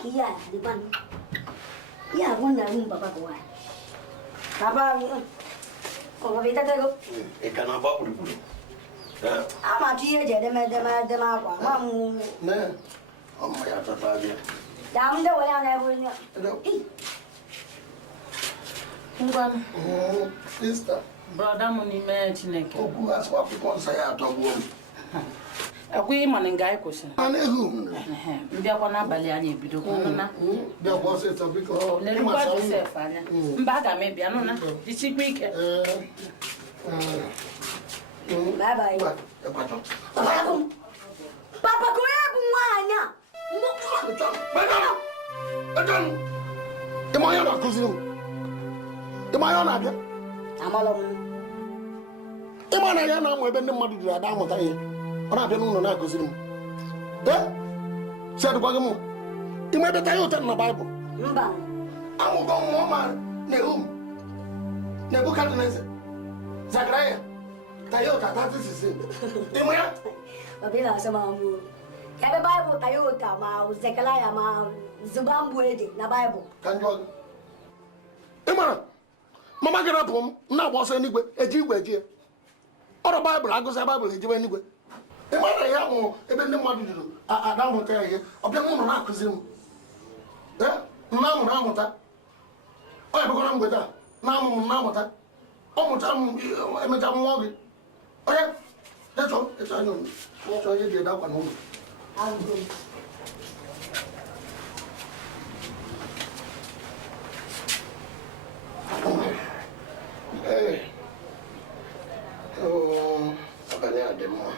Maki ya di ban. Ya wona papa ko wa. Papa ko beta tego. E kana ba puri. Ama tiye je de ma kwa. Mam Ne. Amma ya tata je. Da mun da wala na bo ni. Ngwan. Sister. Brother money me Chineke. Ogu aswa ko nsa ya atogbo. Akwe mane ngai kwose. Anehu. Mbia kwa na bali anya ebido ko na. Bia kwa se to biko. Le kwa Joseph anya. Mba ga me bia no na. Di chikwa ike. Bye bye. Papa ko e bu nwanya. Adan. Imoya na kuzimu. Imoya na bia. Amalom. Imana ya na mo ebe ndị mmadụ jiri ada amụta ihe. Ọ na-abịa n'ụlọ na-akụziri m. Si adịkwa gị mụ. Ime ebe ta ya ụta na Baịbụl. Mba. Amụgo mmụọ ma Nehum. Nebukadneza. Zakaraya. Ta ya ụta 36. Ime ya? Babila sama mu. Ya be Bible Toyota ma Zechariah ma Zubambu ede na Bible. Ka njọ gị. Ịmara, mama gị rapụ m na-agba ọsọ n'igwe eji igwe eji ya. Ọrụ Baịbụl agụsị Baịbụl ejiwe n'igwe. Ịmara ya mụ ebe ndị mmadụ jụrụ ada amụta ya ihe ọbịa m nọ na-akụziri m. Nna amụrụ amụta. Ọ ya bụkọrọ mgbede a na-amụ m na-amụta. Ọ mụta m emecha mmụọ gị. Onye ịchọ anya ịchọ ihe ga-ede akwa n'ụlọ. Abalị a dị mma.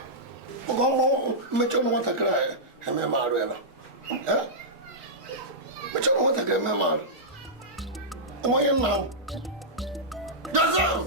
Oge ọmụ mmechi ọnụ nwatakịrị a eme m arụ ebe. Mmechi ọnụ nwatakịrị eme m arụ. Eme onye nna ahụ. Joseph!